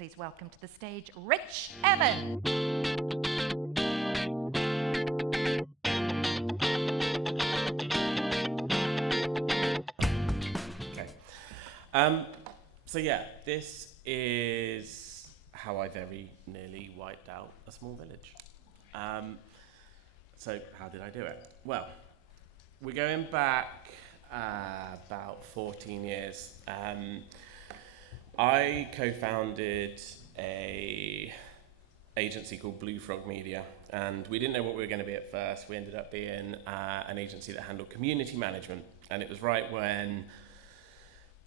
Please welcome to the stage, Rich Evans. Okay. So yeah, this is how I very nearly wiped out a small village. Um, so how did I do it? Well, we're going back about 14 years. I co-founded a agency called Blue Frog Media, and we didn't know what we were going to be at first. We ended up being an agency that handled community management, and it was right when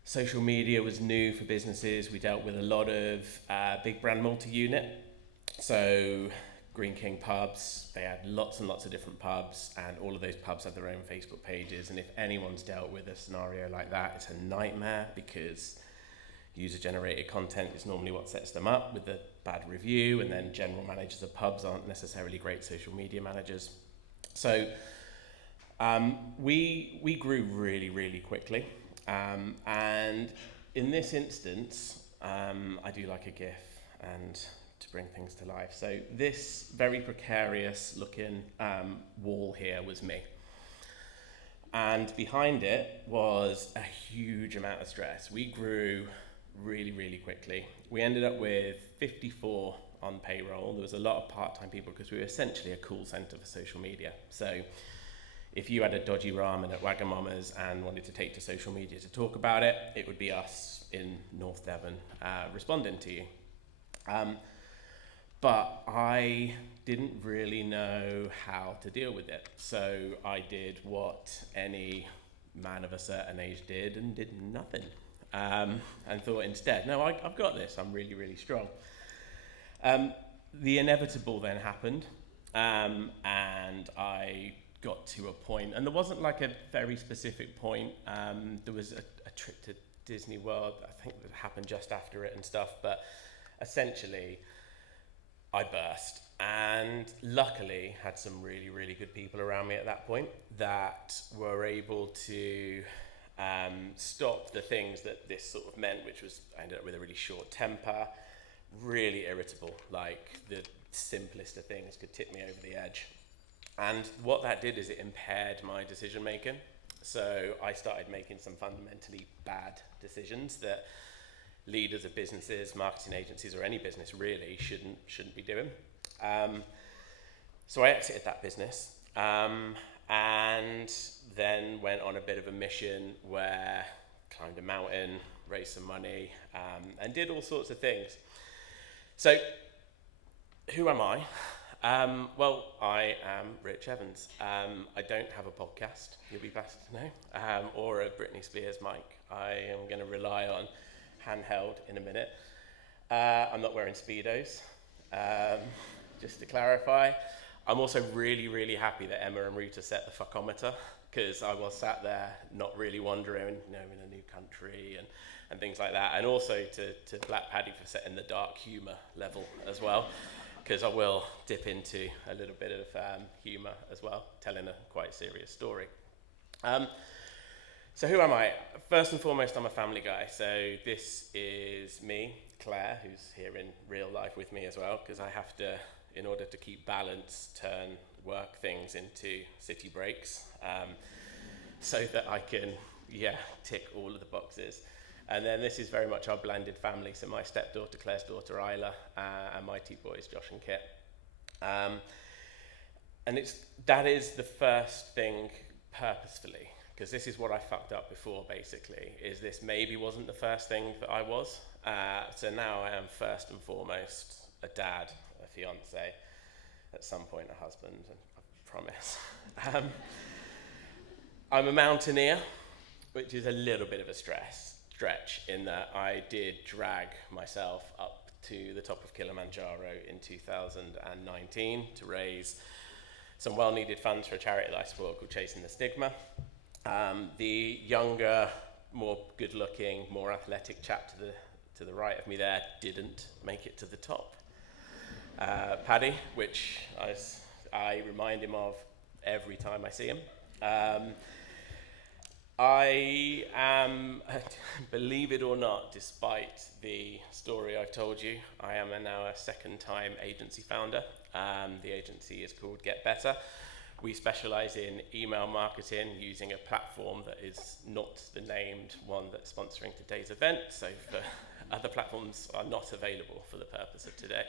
social media was new for businesses. We dealt with a lot of big brand multi-unit. So Green King pubs, they had lots and lots of different pubs, and all of those pubs had their own Facebook pages. And if anyone's dealt with a scenario like that, it's a nightmare because user-generated content is normally what sets them up with the bad review, and then general managers of pubs aren't necessarily great social media managers. So we grew really, really quickly. And in this instance, I do like a GIF and to bring things to life. So this very precarious looking wall here was me. And behind it was a huge amount of stress. We grew really, really quickly. We ended up with 54 on payroll. There was a lot of part-time people because we were essentially a call center for social media. So if you had a dodgy ramen at Wagamama's and wanted to take to social media to talk about it, it would be us in North Devon responding to you. But I didn't really know how to deal with it. So I did what any man of a certain age did and did nothing. And thought instead, no, I've got this, I'm really, really strong. The inevitable then happened, and I got to a point, and there wasn't like a very specific point. There was a trip to Disney World, I think that happened just after it and stuff, but essentially I burst, and luckily had some really, really good people around me at that point that were able to stop the things that this sort of meant, which was I ended up with a really short temper, really irritable, like the simplest of things could tip me over the edge. And what that did is it impaired my decision making. So I started making some fundamentally bad decisions that leaders of businesses, marketing agencies, or any business really shouldn't be doing. So I exited that business, and then went on a bit of a mission where I climbed a mountain, raised some money, and did all sorts of things. So who am I? Well, I am Rich Evans. I don't have a podcast, you'll be blessed to know, or a Britney Spears mic. I am going to rely on handheld in a minute. I'm not wearing Speedos, just to clarify. I'm also really, really happy that Emma and Rita set the fuckometer, because I was sat there not really wondering, in a new country and things like that. And also to Black Paddy for setting the dark humour level as well, because I will dip into a little bit of humour as well, telling a quite serious story. So who am I? First and foremost, I'm a family guy. So this is me, Claire, who's here in real life with me as well, because I have to, in order to keep balance, turn work things into city breaks, so that I can, tick all of the boxes. And then this is very much our blended family. So my stepdaughter, Claire's daughter, Isla, and my two boys, Josh and Kit. And that is the first thing purposefully, because this is what I fucked up before, basically, is this maybe wasn't the first thing that I was. So now I am first and foremost a dad, a fiance, at some point a husband, I promise. I'm a mountaineer, which is a little bit of a stretch in that I did drag myself up to the top of Kilimanjaro in 2019 to raise some well-needed funds for a charity that I support called Chasing the Stigma. The younger, more good-looking, more athletic chap to the right of me there didn't make it to the top. Paddy, which I remind him of every time I see him. I am, believe it or not, despite the story I've told you, I am now a second-time agency founder. The agency is called Get Better. We specialize in email marketing using a platform that is not the named one that's sponsoring today's event, so for other platforms are not available for the purpose of today.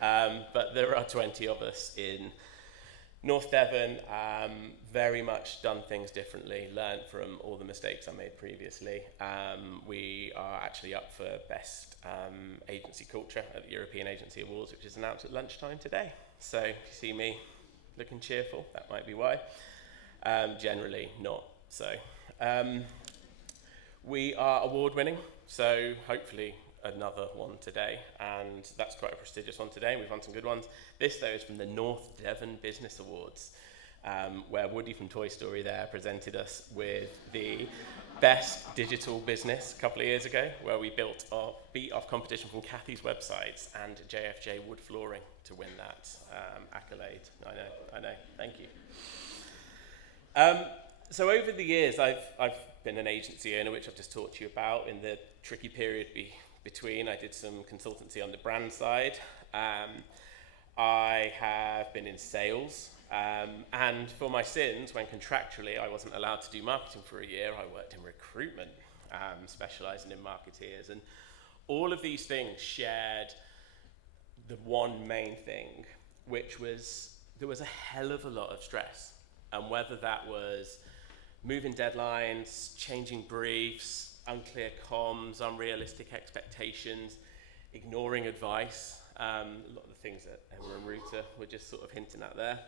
But there are 20 of us in North Devon, very much done things differently, learned from all the mistakes I made previously. We are actually up for Best Agency Culture at the European Agency Awards, which is announced at lunchtime today. So if you see me looking cheerful, that might be why. Generally not so. We are award winning, so hopefully another one today, and that's quite a prestigious one today. We've won some good ones. This though is from the North Devon Business Awards, where Woody from Toy Story there presented us with the best digital business a couple of years ago, where we beat off competition from Kathy's websites and JFJ Wood Flooring to win that accolade. I know, thank you. So over the years, I've been an agency owner, which I've just talked to you about. In the tricky period between, I did some consultancy on the brand side. I have been in sales, and for my sins, when contractually I wasn't allowed to do marketing for a year, I worked in recruitment, specializing in marketeers. And all of these things shared the one main thing, which was there was a hell of a lot of stress. And whether that was moving deadlines, changing briefs, unclear comms, unrealistic expectations, ignoring advice, a lot of the things that Emma and Ruta were just sort of hinting at there.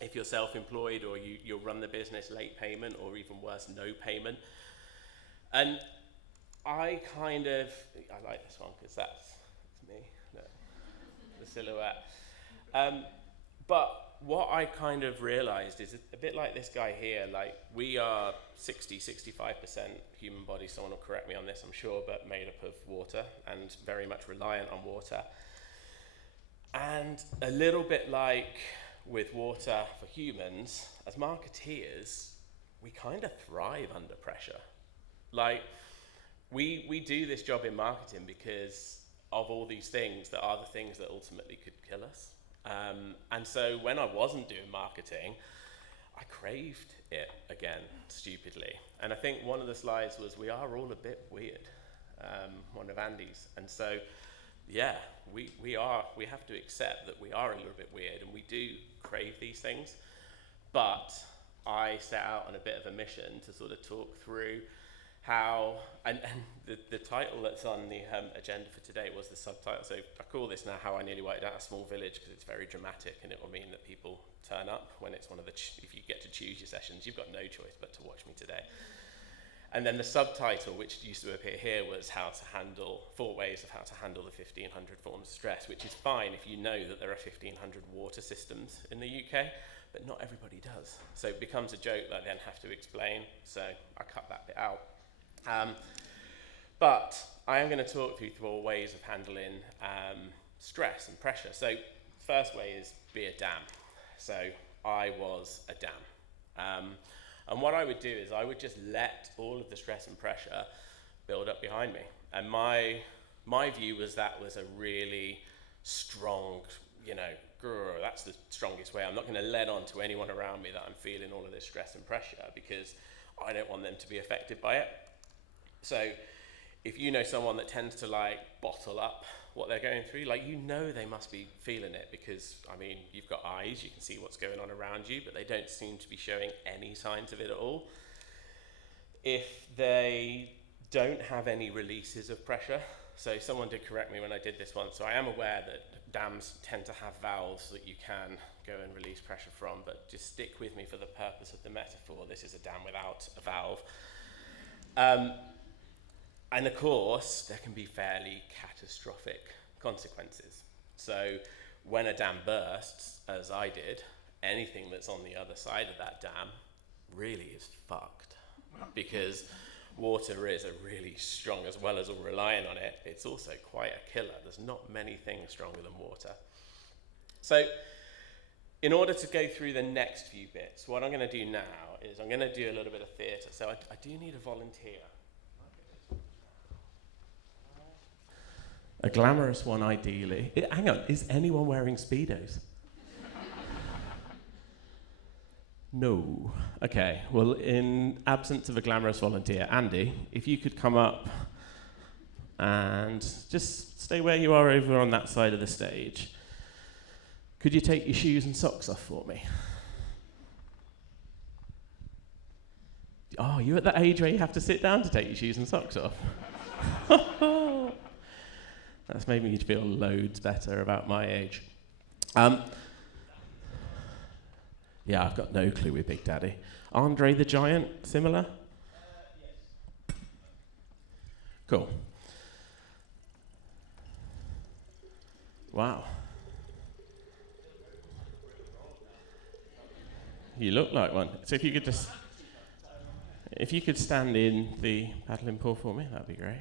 If you're self-employed or you'll run the business, late payment, or even worse, no payment. And I like this one because that's me, the silhouette. But what I kind of realized is a bit like this guy here, like we are 65% human body, someone will correct me on this, I'm sure, but made up of water and very much reliant on water. And a little bit like with water for humans, as marketeers, we kind of thrive under pressure. Like we do this job in marketing because of all these things that are the things that ultimately could kill us. And so when I wasn't doing marketing, I craved it again, stupidly. And I think one of the slides was, we are all a bit weird, one of Andy's. And so, yeah, we have to accept that we are a little bit weird and we do crave these things. But I set out on a bit of a mission to sort of talk through how, and the title that's on the agenda for today was the subtitle. So I call this now How I Nearly Wiped Out a Small Village, because it's very dramatic and it will mean that people turn up when it's one of the, if you get to choose your sessions, you've got no choice but to watch me today. And then the subtitle, which used to appear here, was 4 ways of how to handle the 1,500 forms of stress, which is fine if you know that there are 1,500 water systems in the UK, but not everybody does. So it becomes a joke that I then have to explain, so I cut that bit out. But I am going to talk through 4 ways of handling stress and pressure. So first way is be a dam. So I was a dam. And what I would do is I would just let all of the stress and pressure build up behind me. And my view was that was a really strong, that's the strongest way. I'm not going to let on to anyone around me that I'm feeling all of this stress and pressure because I don't want them to be affected by it. So if you know someone that tends to bottle up what they're going through, they must be feeling it because, you've got eyes, you can see what's going on around you, but they don't seem to be showing any signs of it at all. If they don't have any releases of pressure, so someone did correct me when I did this one, so I am aware that dams tend to have valves that you can go and release pressure from, but just stick with me for the purpose of the metaphor. This is a dam without a valve. And of course, there can be fairly catastrophic consequences. So when a dam bursts, as I did, anything that's on the other side of that dam really is fucked. Because water is a really strong, as well as all relying on it, it's also quite a killer. There's not many things stronger than water. So In order to go through the next few bits, what I'm going to do now is I'm going to do a little bit of theatre. So I do need a volunteer. A glamorous one, ideally. Hang on, is anyone wearing Speedos? No. Okay, well, in absence of a glamorous volunteer, Andy, if you could come up and just stay where you are over on that side of the stage. Could you take your shoes and socks off for me? Oh, you're at that age where you have to sit down to take your shoes and socks off. That's made me feel loads better about my age. Yeah, I've got no clue with Big Daddy. Andre the Giant, similar? Yes. Cool. Wow. You look like one. So if you could stand in the paddling pool for me, that'd be great.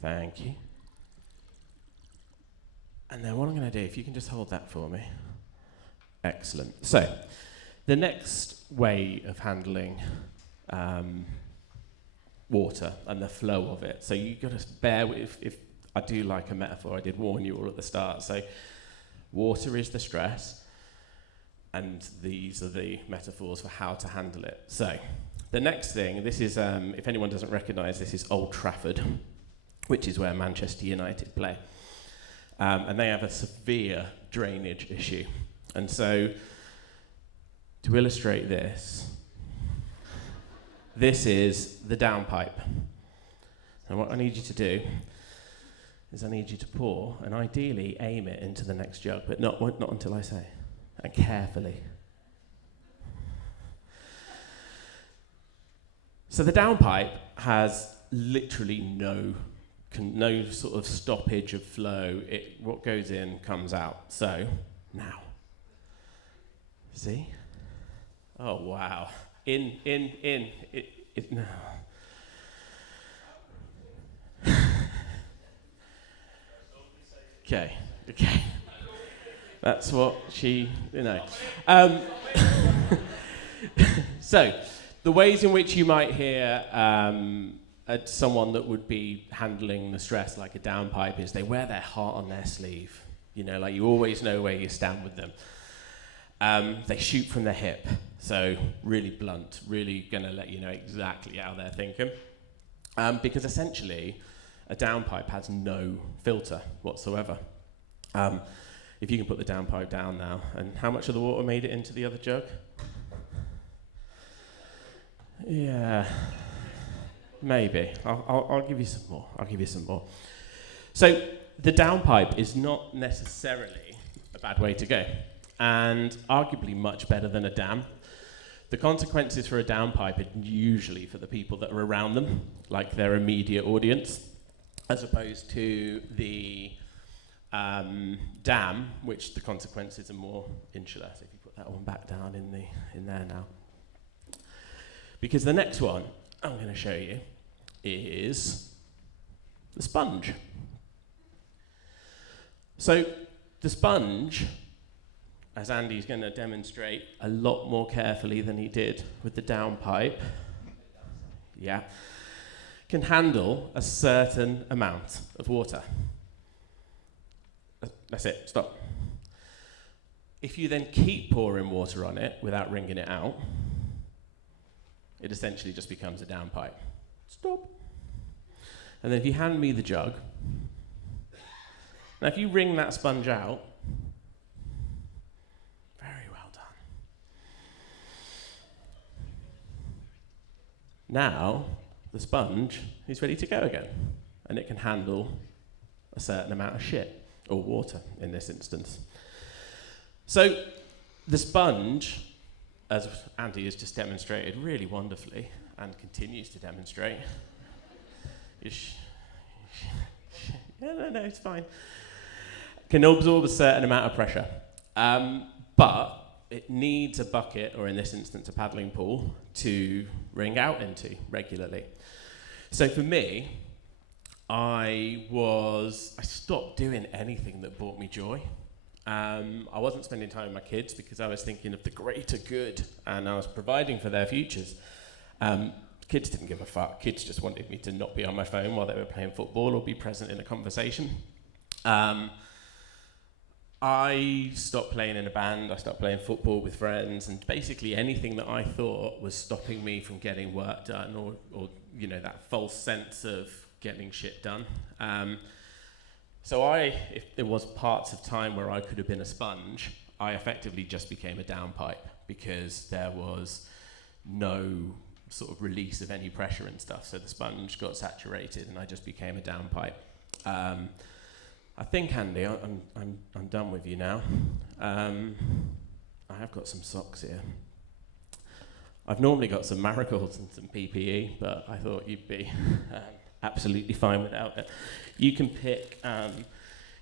Thank you. And then what I'm going to do, if you can just hold that for me. Excellent. So, the next way of handling water and the flow of it. So you've got to bear with, if I do like a metaphor, I did warn you all at the start. So, water is the stress, and these are the metaphors for how to handle it. So, the next thing, this is, if anyone doesn't recognise, this is Old Trafford, which is where Manchester United play. And they have a severe drainage issue. And so, to illustrate this, this is the downpipe. And what I need you to do is I need you to pour, and ideally aim it into the next jug, but not until I say, and carefully. So the downpipe has literally no sort of stoppage of flow. What goes in comes out. So, now. See? Oh, wow. In. No. Okay. That's what she, So, the ways in which you might hear someone that would be handling the stress like a downpipe is they wear their heart on their sleeve. Like you always know where you stand with them. They shoot from the hip, so really blunt, really going to let you know exactly how they're thinking. Because essentially, a downpipe has no filter whatsoever. If you can put the downpipe down now, and how much of the water made it into the other jug? Yeah, maybe. I'll give you some more. So the downpipe is not necessarily a bad way to go, and arguably much better than a dam. The consequences for a downpipe are usually for the people that are around them, like their immediate audience, as opposed to the dam, which the consequences are more insular. So if you put that one back down in there now. Because the next one I'm going to show you is the sponge. So the sponge, as Andy's going to demonstrate a lot more carefully than he did with the downpipe, can handle a certain amount of water. That's it, stop. If you then keep pouring water on it without wringing it out, it essentially just becomes a downpipe. Stop. And then if you hand me the jug, now if you wring that sponge out, very well done. Now, the sponge is ready to go again, and it can handle a certain amount of shit, or water in this instance. So, the sponge, as Andy has just demonstrated really wonderfully, and continues to demonstrate, no, it's fine, can absorb a certain amount of pressure. But it needs a bucket, or in this instance a paddling pool, to wring out into regularly. So for me, I stopped doing anything that brought me joy. I wasn't spending time with my kids because I was thinking of the greater good and I was providing for their futures. Kids didn't give a fuck. Kids just wanted me to not be on my phone while they were playing football or be present in a conversation. I stopped playing in a band, I stopped playing football with friends, and basically anything that I thought was stopping me from getting work done or you know, that false sense of getting shit done. So if there was parts of time where I could have been a sponge, I effectively just became a downpipe because there was no sort of release of any pressure and stuff. So the sponge got saturated and I just became a downpipe. I think, Andy, I'm done with you now. I have got some socks here. I've normally got some marigolds and some PPE, but I thought you'd be absolutely fine without it. You can pick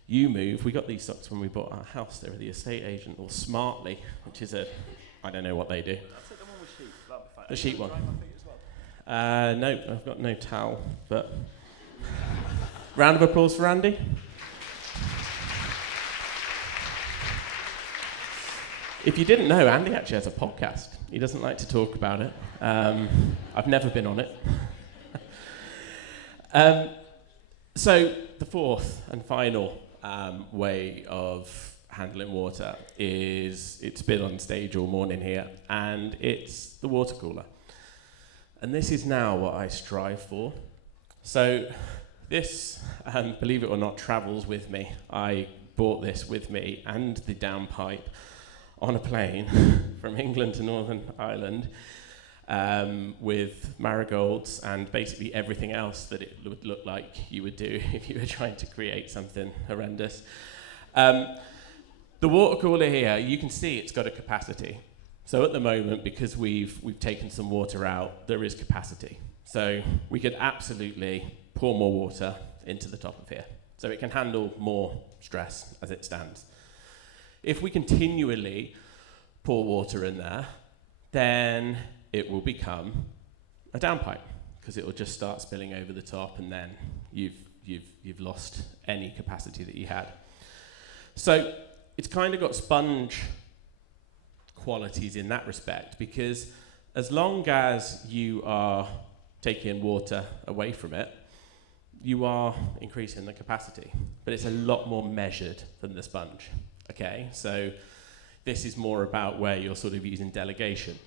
You Move. We got these socks when we bought our house. They were the estate agent, or Smartly, which is I don't know what they do. I'll take the one with sheep. That'll be fine. The sheep one. Dry my feet as well. No, I've got no towel, but round of applause for Andy. If you didn't know, Andy actually has a podcast. He doesn't like to talk about it. I've never been on it. So the fourth and final way of handling water is, it's been on stage all morning here, and it's the water cooler. And this is now what I strive for. So this, believe it or not, travels with me. I brought this with me and the downpipe on a plane from England to Northern Ireland with marigolds and basically everything else that it would look like you would do if you were trying to create something horrendous. The water cooler here, you can see it's got a capacity. So at the moment, because we've taken some water out, there is capacity. So we could absolutely pour more water into the top of here. So it can handle more stress as it stands. If we continually pour water in there, then it will become a downpipe because it will just start spilling over the top, and then you've lost any capacity that you had. So it's kind of got sponge qualities in that respect, because as long as you are taking water away from it, you are increasing the capacity, but it's a lot more measured than the sponge. Okay, so this is more about where you're sort of using delegation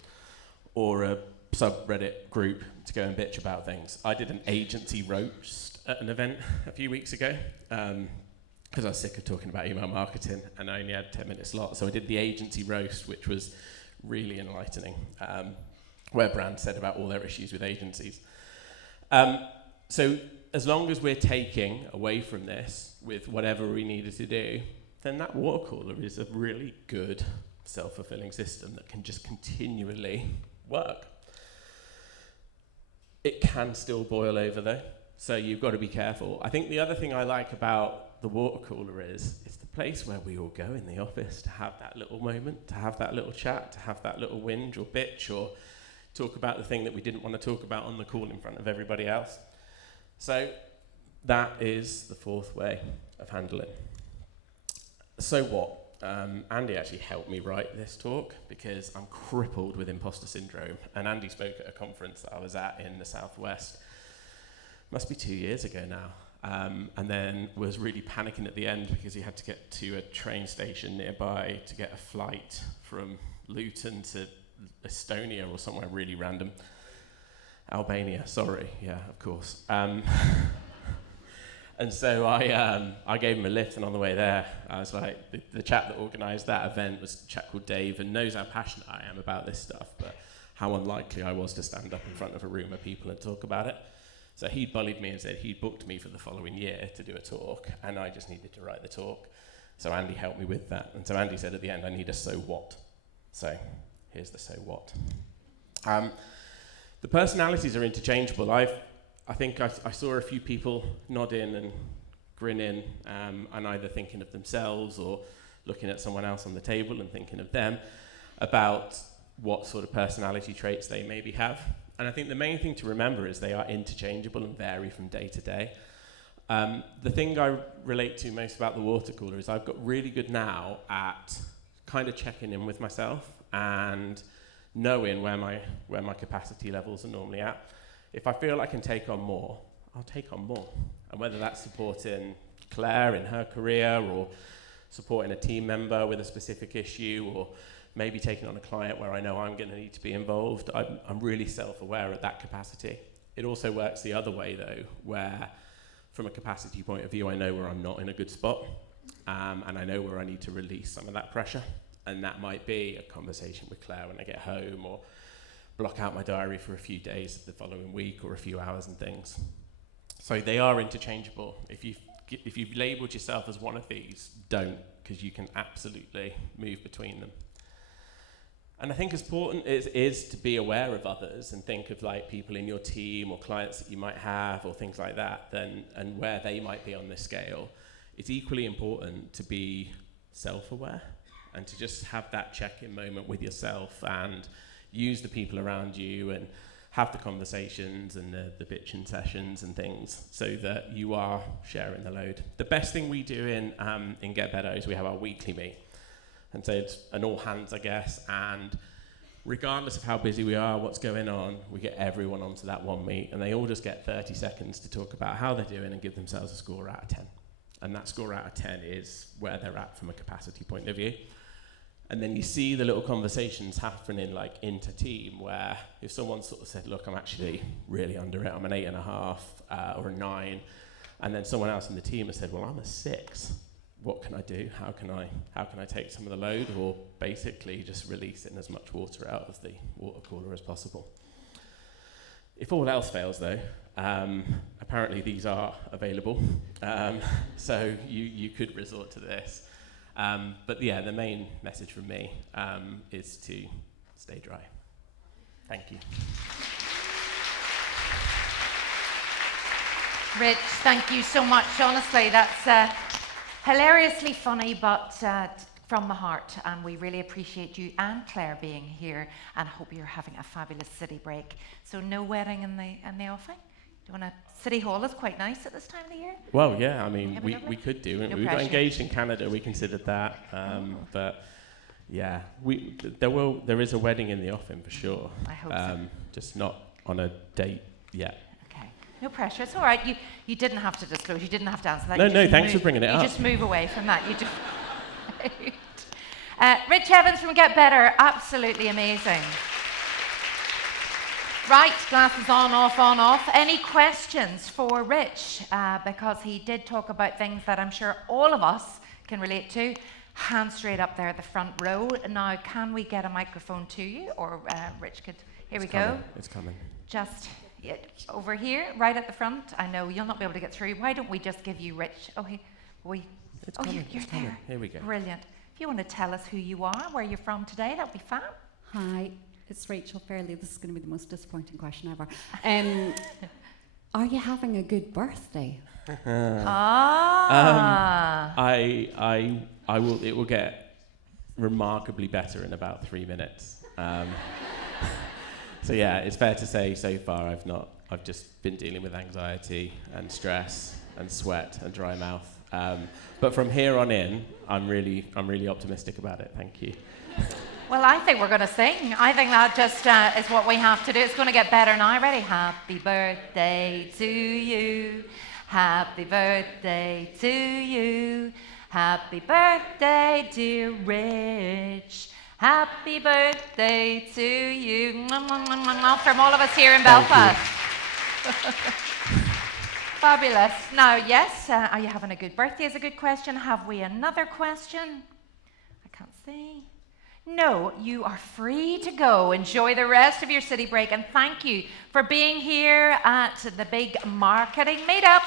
or a subreddit group to go and bitch about things. I did an agency roast at an event a few weeks ago because I was sick of talking about email marketing and I only had 10-minute slot. So I did the agency roast, which was really enlightening, where brands said about all their issues with agencies. So as long as we're taking away from this with whatever we needed to do, then that water cooler is a really good self-fulfilling system that can just continually work. It can still boil over though, so you've got to be careful. I think the other thing I like about the water cooler is it's the place where we all go in the office to have that little moment, to have that little chat, to have that little whinge or bitch or talk about the thing that we didn't want to talk about on the call in front of everybody else. So that is the fourth way of handling. So what? Andy actually helped me write this talk because I'm crippled with imposter syndrome. And Andy spoke at a conference that I was at in the Southwest. Must be 2 years ago now. And then was really panicking at the end because he had to get to a train station nearby to get a flight from Luton to Estonia or somewhere really random. Albania, sorry. Yeah, of course. And so I gave him a lift, and on the way there, I was like, the chap that organised that event was a chap called Dave, and knows how passionate I am about this stuff, but how unlikely I was to stand up in front of a room of people and talk about it. So he bullied me and said he'd booked me for the following year to do a talk, and I just needed to write the talk. So Andy helped me with that. And so Andy said at the end, I need a so what. So here's the so what. The personalities are interchangeable. I think I saw a few people nodding and grinning and either thinking of themselves or looking at someone else on the table and thinking of them about what sort of personality traits they maybe have. And I think the main thing to remember is they are interchangeable and vary from day to day. The thing I relate to most about the water cooler is I've got really good now at kind of checking in with myself and knowing where my capacity levels are normally at. If I feel I can take on more, I'll take on more. And whether that's supporting Claire in her career or supporting a team member with a specific issue or maybe taking on a client where I know I'm going to need to be involved, I'm really self-aware at that capacity. It also works the other way though, where from a capacity point of view, I know where I'm not in a good spot, and I know where I need to release some of that pressure. And that might be a conversation with Claire when I get home, or block out my diary for a few days the following week, or a few hours and things. So they are interchangeable. If you've labelled yourself as one of these, don't, because you can absolutely move between them. And I think as important it is to be aware of others and think of like people in your team or clients that you might have or things like that, and where they might be on this scale. It's equally important to be self-aware and to just have that check-in moment with yourself and use the people around you and have the conversations and the bitching sessions and things so that you are sharing the load. The best thing we do in Get Better is we have our weekly meet. And so it's an all hands, I guess, and regardless of how busy we are, what's going on, we get everyone onto that one meet, and they all just get 30 seconds to talk about how they're doing and give themselves a score out of 10. And that score out of 10 is where they're at from a capacity point of view. And then you see the little conversations happening like inter-team, where if someone sort of said, look, I'm actually really under it, I'm an 8.5 or a 9, and then someone else in the team has said, well, I'm a 6. What can I do? How can I take some of the load, or basically just releasing as much water out of the water cooler as possible? If all else fails though, apparently these are available, so you could resort to this. But yeah, the main message from me is to stay dry. Thank you. Rich, thank you so much. Honestly, that's hilariously funny, but from the heart. And we really appreciate you and Claire being here, and hope you're having a fabulous city break. So no wedding in the offing? Do you want a City Hall is quite nice at this time of the year. Well, yeah, I mean, we could do it. No We got pressure. engaged in Canada, we considered that. But yeah, there is a wedding in the offing for sure. I hope so. Just not on a date yet. Okay, no pressure. It's all right. You didn't have to disclose. You didn't have to answer that. No, You just thanks for move- bringing it up. You just move away from that. You just. Rich Evans from Get Better, absolutely amazing. Right, glasses on, off. Any questions for Rich? Because he did talk about things that I'm sure all of us can relate to. Hand straight up there at the front row. Now, can we get a microphone to you? Or Rich could, here we go. It's coming. Just over here, right at the front. I know you'll not be able to get through. Why don't we just give you Rich? It's coming. You're It's coming. there. Here we go. Brilliant. If you want to tell us who you are, where you're from today, that'd be fab. Hi, it's Rachel Fairley. This is going to be the most disappointing question ever. Are you having a good birthday? I will. It will get remarkably better in about 3 minutes. So yeah, it's fair to say so far I've just been dealing with anxiety and stress and sweat and dry mouth. But from here on in, I'm really optimistic about it. Thank you. Well, I think we're going to sing. I think that just is what we have to do. It's going to get better now. Ready? Happy birthday to you. Happy birthday to you. Happy birthday, dear Rich. Happy birthday to you. Mwah, mwah, mwah, mwah, mwah, from all of us here in Belfast. Fabulous. Now, yes, are you having a good birthday is a good question. Have we another question? I can't see. No, you are free to go. Enjoy the rest of your city break, and thank you for being here at the big marketing meetup.